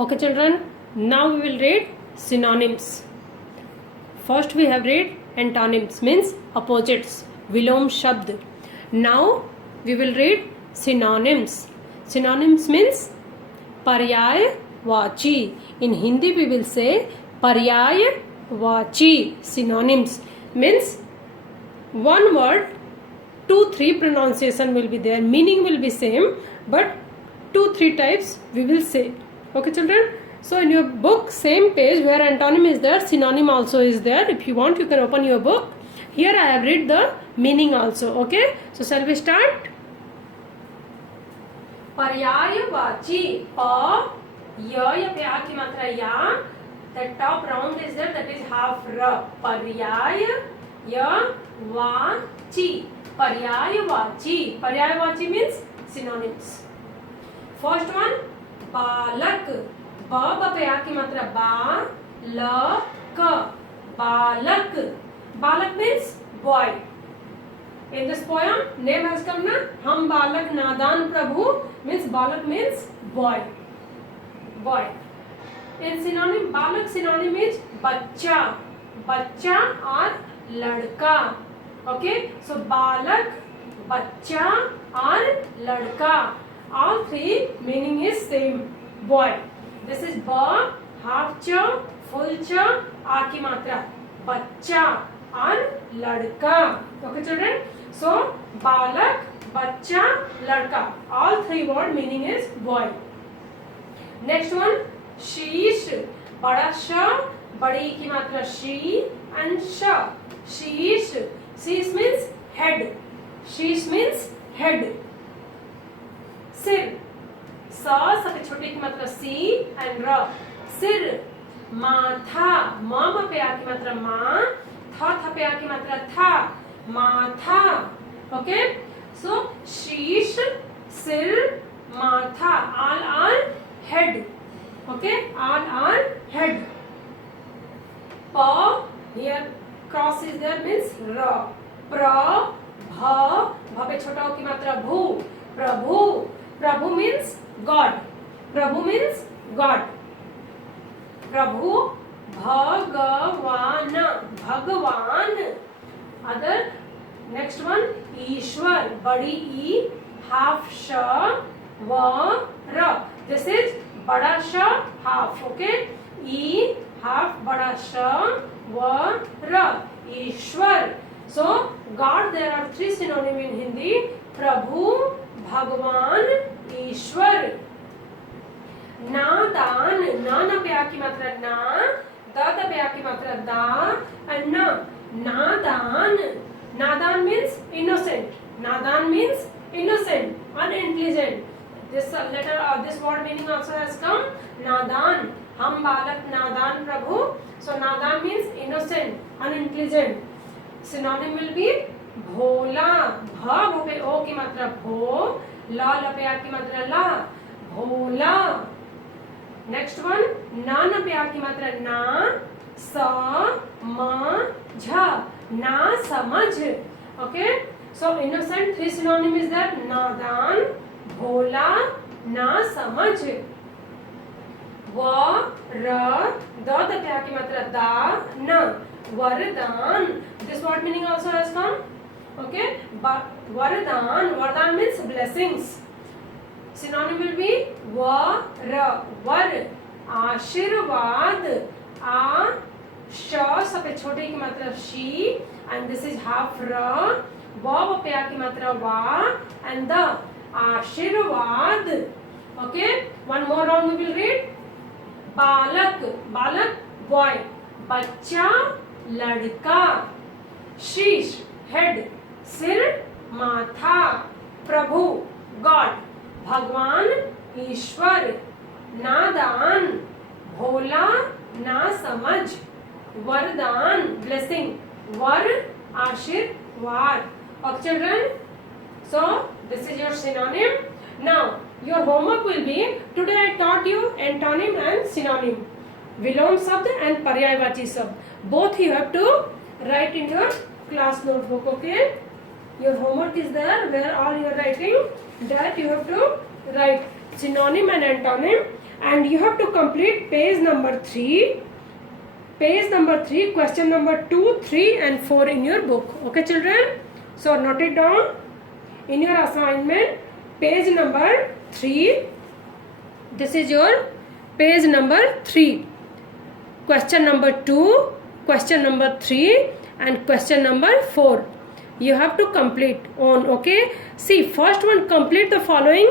Okay children, now we will read synonyms. First we have read antonyms, means opposites, vilom shabd. Now we will read synonyms. Synonyms means paryay vachi. In Hindi we will say paryay vachi. Synonyms means one word, 2-3 pronunciation will be there, meaning will be same, but 2-3 types we will say. Okay children, so in your book, same page where antonym is there, synonym also is there. If you want, you can open your book. Here I have read the meaning also. Okay, so shall we start? Paryayavachi. Pa, ya pya ki matra ya. The top round is there, that is half ra. Paryayavachi. Paryayavachi. Paryayavachi means synonyms. First one, बालक. ब पे आ की मात्रा बा ल क. बालक. बालक means boy. In this poem, name has come na. हम बालक नादान प्रभु means बालक means boy. Boy. In synonym, बालक synonym is बच्चा. बच्चा और लड़का. Okay, so बालक, बच्चा और लड़का. All three meaning is same. Boy. This is ba, half cha, full cha, a की मात्रा. बच्चा और लड़का. Okay children. So बालक, बच्चा, लड़का. All three word meaning is boy. Next one, शीश. बड़ा श, बड़ी की मात्रा शी and sh. शीश. शीश means head. शीश means head. सिर. स सबसे छोटे की मात्रा सी एंड र. सिर. माथा. म पे आ की मात्रा मा. थ पे आ की मात्रा था. माथा. ओके, सो शीश, सिर, माथा. all head. Okay, all head. Pa, here cross is there means ra. pra. bha. bha पे छोटा की मात्रा भू. प्रभु. प्रभु means God. प्रभु means God. प्रभु. भगवान. भगवान. Other, next one, ईश्वर. बड़ी ई, half sh, व, र. This is बड़ा श, half. Okay, ई, half, बड़ा श, व, र. ईश्वर. So God, there are three synonym in Hindi. प्रभु, भगवान, ईश्वर. नादान. ना पे आ की मात्रा ना. द पे आ की मात्रा दा and ना. नादान. नादान means innocent. नादान means innocent, unintelligent. This letter, this word meaning also has come. नादान. हम बालक नादान प्रभु. So नादान means innocent, unintelligent. Synonym will be भोला. भ पे ओ की मात्रा भो. ल पे आ की मात्रा ला. भोला. नेक्स्ट वन, ना पे आ की मात्रा ना. स म झ. ना समझ. Okay, so innocent three synonym is that. नादान, भोला, ना समझ. व र द पे आ की मात्रा दा न. वरदान. This word meaning also has come. Okay, but Vardhan. Vardhan means blessings. Synonym will be var. Var. आशीर्वाद. आ श सबसे छोटे की मात्रा she and this is half र. व पे आ की मात्रा वा and the आशीर्वाद. Okay, one more round we will read. बालक. बालक boy. बच्चा लड़का. शीश head. सिर माथा. प्रभु गॉड. भगवान ईश्वर. नादान भोला ना समझ. वरदान ब्लेसिंग. वर आशीर्वाद. Okay children, so this is your synonym. Now your homework will be, today I taught you antonym and synonym, vilom shabd and paryayavachi shabd. Both you have to write in your class notebook. Okay, your homework is there where all you are writing, that you have to write synonym and antonym and you have to complete page number 3, question number 2, 3 and 4 in your book. Okay children, so note it down in your assignment. Page number 3, this is your page number 3, question number 2, question number 3 and question number 4 you have to complete on. Okay, see, first one, complete the following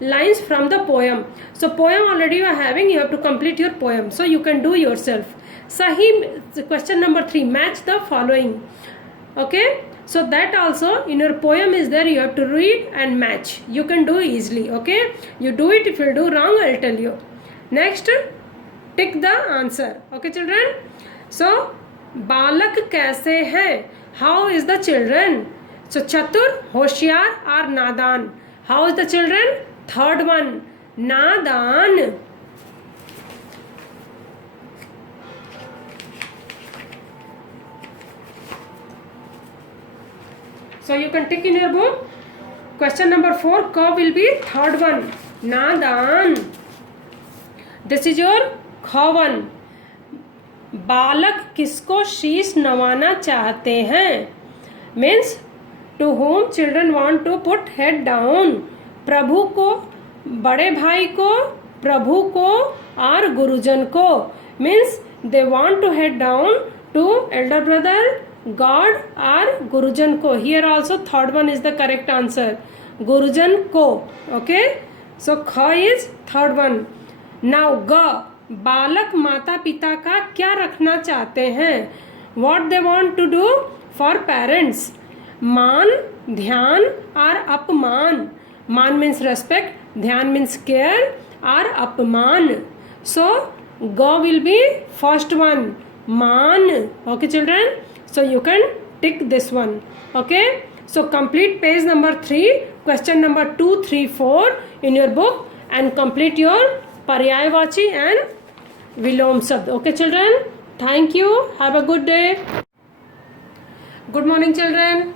lines from the poem. So poem already you are having, you have to complete your poem, so you can do yourself. Sahi, question number 3, match the following. Okay, so that also in your poem is there, you have to read and match. You can do easily. Okay, you do it. If you do wrong, I'll tell you. Next, tick the answer. Okay children, so बालक कैसे हैं, how is the children? So chatur, होशियार or नादान. How is the children? Third one, नादान. So you can tick in your book. Question number 4, ka will be third one, नादान. This is your kha one. बालक किसको शीश नवाना चाहते हैं, means to home children want to put head down. प्रभु को, बड़े भाई को, प्रभु को और गुरुजन को, means they want to head down to elder brother, God और गुरुजन को. Here also third one is the correct answer, गुरुजन को. ओके, सो ख इज थर्ड वन. नाउ ग, बालक माता पिता का क्या रखना चाहते हैं, what they want to do for parents. मान, ध्यान और अपमान. मान मीन्स रेस्पेक्ट, ध्यान मीन्स केयर और अपमान. सो ग विल बी फर्स्ट वन, मान. Okay children, so you can tick this one. Okay, so complete page number 3, question number 2, 3, 4 in your book and complete your Paryayavachi and Vilom Shabd. Okay children, thank you, have a good day. Good morning children,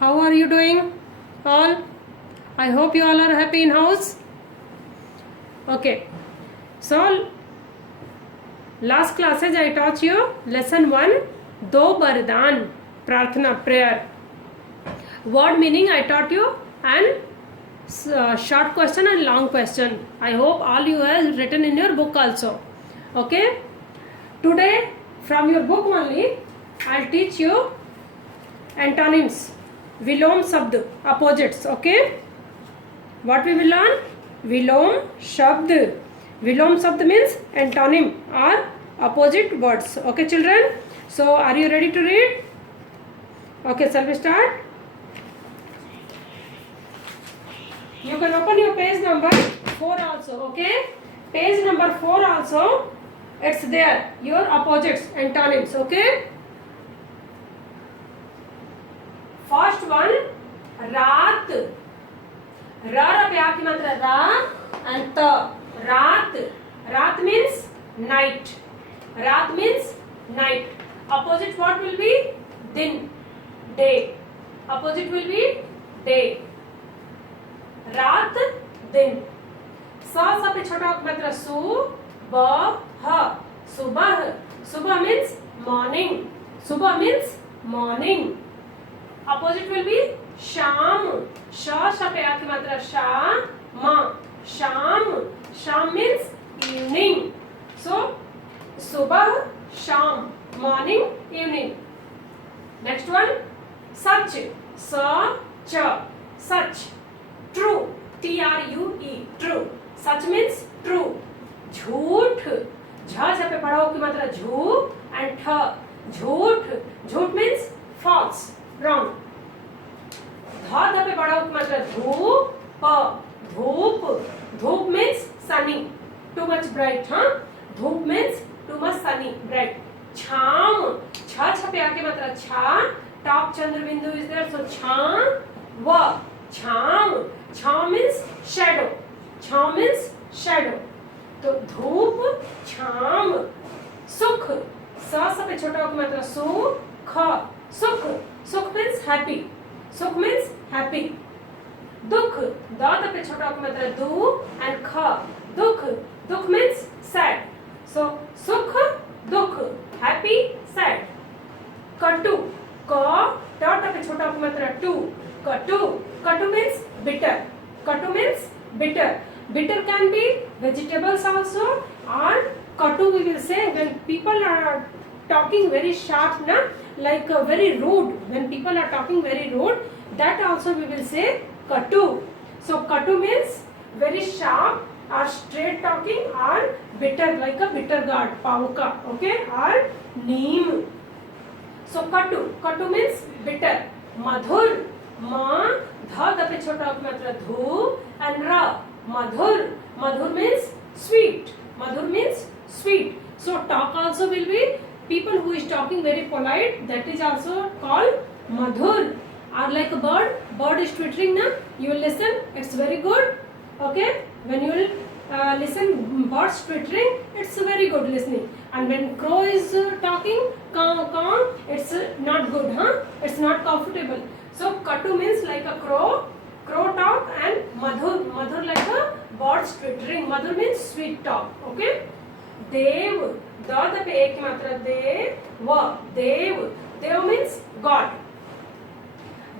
how are you doing all? I hope you all are happy in house. Okay, so last classes I taught you lesson 1, दो वरदान, प्रार्थना, prayer. Word meaning I taught you and short question and long question. I hope all you have written in your book also. Okay, today from your book only I'll teach you antonyms, Vilom Shabd, opposites. Okay, what we will learn? Vilom Shabd. Vilom Shabd means antonym or opposite words. Okay children, so are you ready to read? Okay, shall we start? You can open your page number 4 also. Okay, page number 4 also, it's there, your opposites, antonyms. Okay, first one, रात. र प्यार की मात्रा रा and त. रात. रात means night. रात means night. Opposite what will be? दिन, day. Opposite will be day. रात, दिन. सा पे छोटा मात्रा सु, ब, ह. सुबह. सुबह means morning. सुबह means morning. Opposite will be शाम. श पे आ की मात्रा शा, म. शाम. शाम means evening. So सुबह, शाम, morning, evening. Next one, सच. स, च. Such. True. T-R-U-E. True. Such means true. झूठ. झ पे पढ़ो की मात्रा झू and ठ. झूठ. झूठ means false, wrong. ध पे पढ़ो की मात्रा धूप. धूप. धूप means sunny, too much bright. हाँ, धूप means too much sunny, bright. छाम. छ पे आके मात्रा छा, top चंद्र बिंदु is there, so छा व. छाम. छाम means shadow. छाम means shadow. तो धूप, छाम. सुख. स पे छोटा की मात्रा सु, ख. सुख. सुख means happy. सुख means happy. दुख. द पे छोटा की मात्रा दु and ख. dukh. Dukh means sad. So sukh, dukh, happy, sad. Katu, ka, dot पे छोटा मात्रा to. Katu, katu means bitter. Katu means bitter. Bitter can be vegetables also, or katu we will say when people are talking very sharp, na, like very rude. When people are talking very rude, that also we will say katu. So katu means very sharp or straight talking, or bitter like a bitter gourd, pauka, okay, or neem. So katu, katu means bitter. Madhur, ma, dha पे छोटा मात्रा धू, and ra, madhur. Madhur means sweet. Madhur means sweet. So talk also will be people who is talking very polite, that is also called madhur. Or like a bird, bird is twittering, na, you will listen, it's very good, okay. When you will listen birds twittering, it's very good listening. And when crow is talking caw, it's not good, huh, it's not comfortable. So katu means like a crow talk, and madhur like a birds twittering. Madhur means sweet talk, okay. Dev, da पे एक की मात्रा देव, देव, देव means God.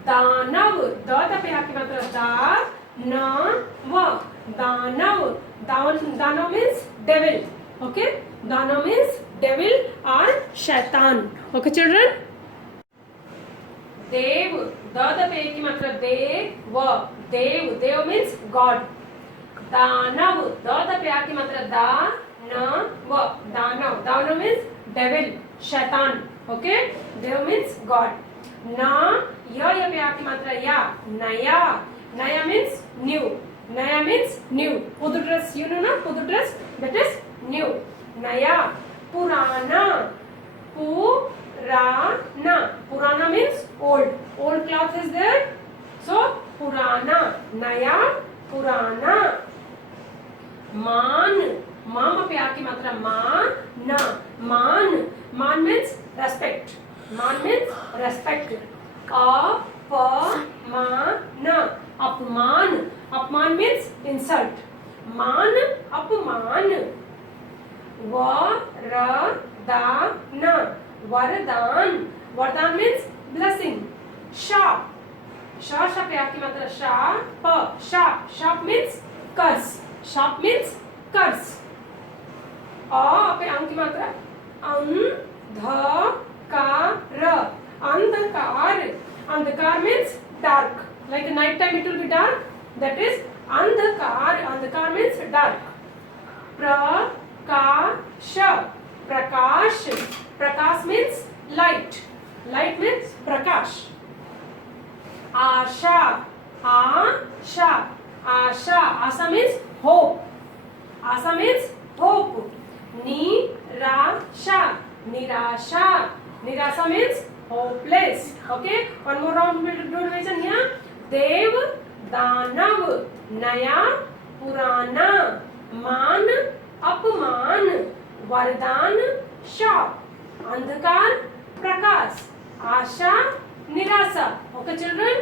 दानव, da पे एक की मात्रा दा, न, व, दानव. दानव means devil, okay. Danav means devil or shaitan, okay children. Dev, da पे एक की मात्रा देव, देव, देव means God. दानव, da पे एक की मात्रा दा, na, va, danav. Danav means devil, shaitan, okay. Dev means God. Na, ya पे आपकी मात्रा या, naya. Naya means new. Naya means new. Pudu dress, you know na, pudu dress, that is new. Naya. Purana, purana. Purana means old. Old cloth is there, so purana. Naya, purana. Man, मामा पे आकी मात्रा मान, मान. मान means respect. मान means respect. अपमान, अपमान. अपमान means insult. मान, अपमान. वरदान, वरदान. वरदान means blessing. शाप, शाप पे आकी मात्रा शाप. शाप, शाप means curse. शाप means curse. पे अंक की मात्रा अंधकार. अंधकार, अंधकार means dark, like night time it will be dark, that is अंधकार. अंधकार means dark. प्रकाश, प्रकाश. प्रकाश means light. Light means प्रकाश. आशा, आशा. आशा, आशा means hope. आशा means hope. निराशा, निराशा. Nirasha means hopeless, okay. One more round will do revision here. Dev, Danav, Naya, Purana, Man, Apman, Vardhan, Shap, Andhakar, Prakash, Asha, Nirasa. Okay children.